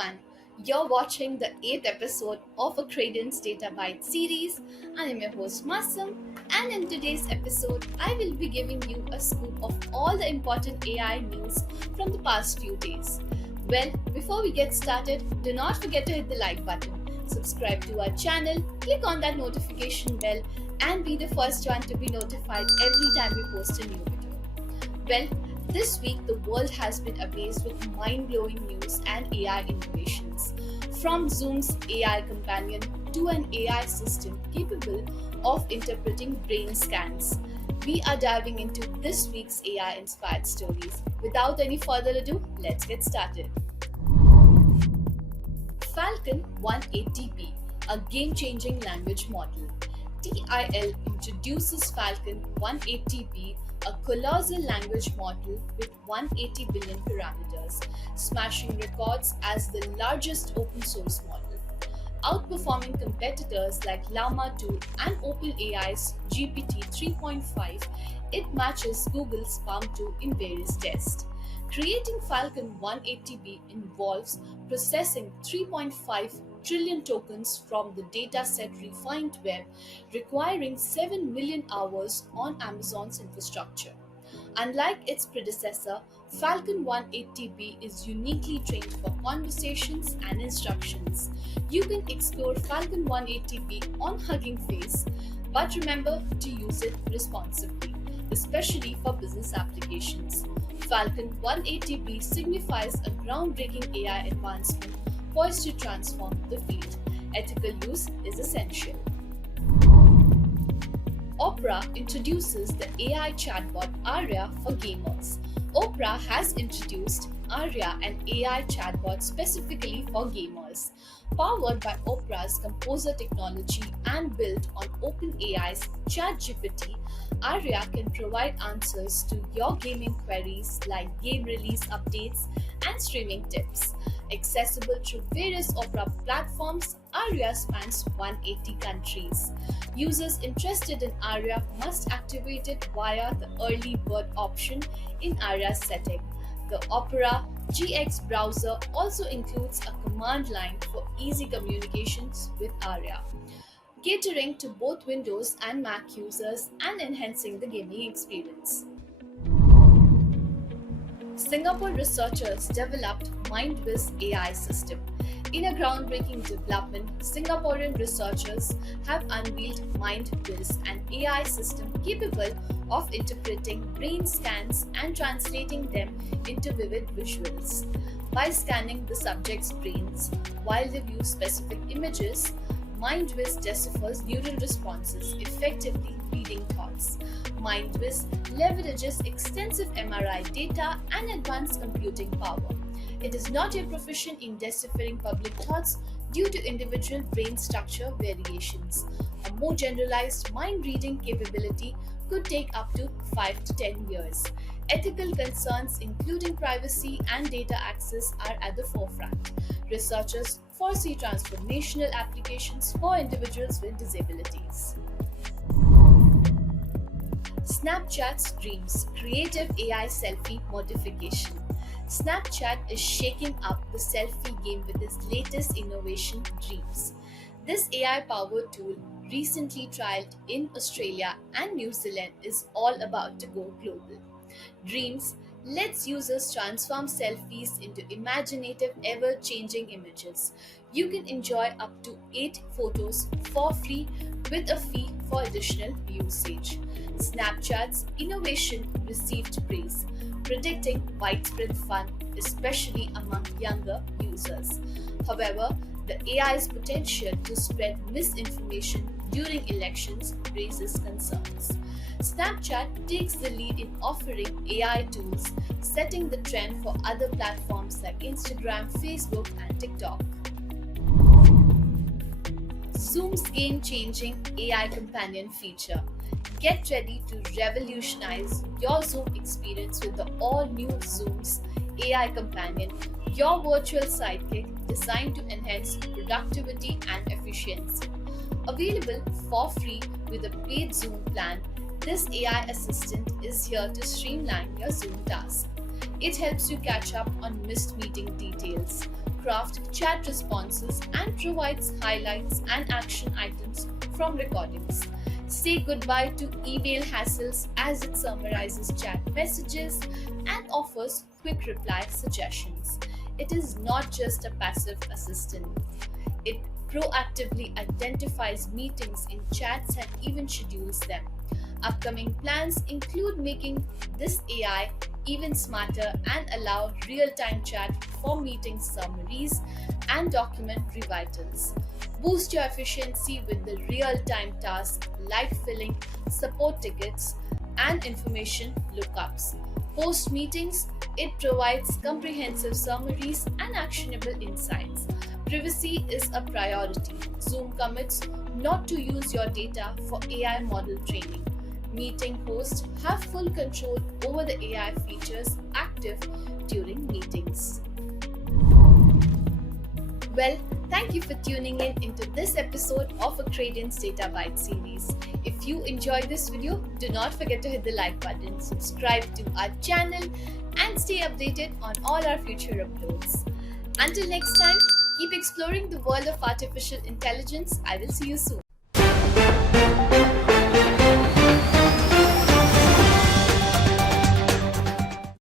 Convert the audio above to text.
everyone. You're watching the 8th episode of Accredian's Data Bytes series. I am your host Masum, and in today's episode, I will be giving you a scoop of all the important AI news from the past few days. Well, before we get started, do not forget to hit the like button, subscribe to our channel, click on that notification bell, and be the first one to be notified every time we post a new video. Well, this week, the world has been ablaze with mind-blowing news and AI innovations. From Zoom's AI companion to an AI system capable of interpreting brain scans. We are diving into this week's AI-inspired stories. Without any further ado, let's get started. Falcon 180B, a game-changing language model. TIL introduces Falcon 180B, a colossal language model with 180 billion parameters, smashing records as the largest open source model. Outperforming competitors like Llama 2 and OpenAI's GPT 3.5, it matches Google's Palm 2 in various tests. Creating Falcon 180B involves processing 3.5 trillion tokens from the dataset refined web, requiring 7 million hours on Amazon's infrastructure. Unlike its predecessor, Falcon 180B is uniquely trained for conversations and instructions. You can explore Falcon 180B on Hugging Face, but remember to use it responsibly, especially for business applications. Falcon 180B signifies a groundbreaking AI advancement poised to transform the field. Ethical use is essential. Opera introduces the AI chatbot Arya for gamers. Opera has introduced Arya, an AI chatbot specifically for gamers. Powered by Opera's composer technology and built on OpenAI's ChatGPT, Arya can provide answers to your gaming queries like game release updates and streaming tips. Accessible through various Opera platforms, Arya spans 180 countries. Users interested in Arya must activate it via the early bird option in Arya's setting. The Opera GX browser also includes a command line for easy communications with Arya, catering to both Windows and Mac users and enhancing the gaming experience. Singapore researchers developed MindVIS AI system. In a groundbreaking development, Singaporean researchers have unveiled MindVIS, an AI system capable of interpreting brain scans and translating them into vivid visuals. By scanning the subject's brains while they view specific images, MindVIS deciphers neural responses, effectively reading thoughts. MindVIS leverages extensive MRI data and advanced computing power. It is not yet proficient in deciphering public thoughts due to individual brain structure variations. A more generalized mind reading capability could take up to 5 to 10 years. Ethical concerns, including privacy and data access, are at the forefront. Researchers foresee transformational applications for individuals with disabilities. Snapchat's Dreams Creative AI Selfie Modification. Snapchat is shaking up the selfie game with its latest innovation, Dreams. This AI-powered tool, recently trialed in Australia and New Zealand, is all about to go global. Dreams lets users transform selfies into imaginative, ever-changing images. You can enjoy up to 8 photos for free with a fee for additional usage. Snapchat's innovation received praise, predicting widespread fun, especially among younger users. However, the AI's potential to spread misinformation during elections raises concerns. Snapchat takes the lead in offering AI tools, setting the trend for other platforms like Instagram, Facebook, and TikTok. Zoom's game-changing AI companion feature. Get ready to revolutionize your Zoom experience with the all-new Zoom's AI companion, your virtual sidekick designed to enhance productivity and efficiency. Available for free with a paid Zoom plan, this AI assistant is here to streamline your Zoom tasks. It helps you catch up on missed meeting details, craft chat responses and provides highlights and action items from recordings. Say goodbye to email hassles as it summarizes chat messages and offers quick reply suggestions. It is not just a passive assistant. It proactively identifies meetings in chats and even schedules them. Upcoming plans include making this AI even smarter and allow real-time chat for meeting summaries and document revitals. Boost your efficiency with the real-time tasks like filling support tickets and information lookups. Post meetings, it provides comprehensive summaries and actionable insights. Privacy is a priority. Zoom commits not to use your data for AI model training. Meeting hosts have full control over the AI features active during meetings. Well, thank you for tuning in into this episode of Accredian's Data Bytes series. If you enjoyed this video, do not forget to hit the like button, subscribe to our channel, and stay updated on all our future uploads. Until next time, keep exploring the world of artificial intelligence. I will see you soon.